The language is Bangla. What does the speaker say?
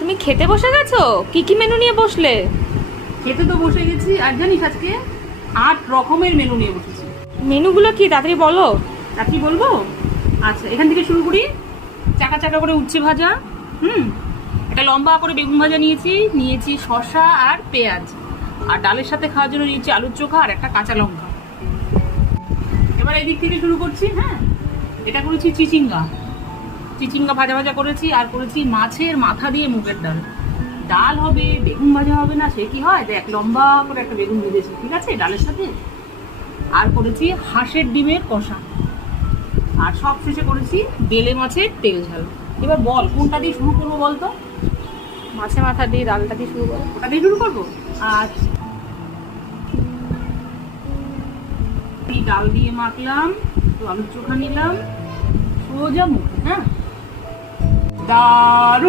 তুমি খেতে বসে গেছো? কি কি মেনু নিয়ে বসলে? খেতে তো বসে গেছি, আর জানিস আজকে 8 রকমের মেনু নিয়ে বসেছি। মেনুগুলো কি তাড়াতাড়ি বলো। তা কি বলবো? আচ্ছা, এখান থেকে শুরু করি। চাকা চাকা করে উচ্ছে ভাজা, একটা লম্বা করে বেগুন ভাজা নিয়েছি শসা আর পেঁয়াজ, আর ডালের সাথে খাওয়ার জন্য নিয়েছি আলুর চোখা আর একটা কাঁচা লঙ্কা। এবার এই দিক থেকে শুরু করছি। এটা করেছি চিচিঙ্গা ভাজা ভাজা করেছি, আর করেছি মাছের মাথা দিয়ে মুগের ডাল। ডাল হবে, বেগুন ভাজা হবে না, সে কি হয় দেখ, লম্বা করে একটা বেগুন ভেজেছি, ঠিক আছে, ডালের সাথে। আর করেছি হাঁসের ডিমের কষা, আর সব শেষে করেছি বেলে মাছের তেল ঝাল। এবার বল কোনটা দিয়ে শুরু করবো বলতো? মাছে মাথা দিয়ে ডালটা দিয়ে শুরু করো। ওটা দিয়ে শুরু করবো। আচ্ছা, ডাল দিয়ে মাখলাম, তো আলুর চোখা নিলাম, সোজা মুখে। দারুন।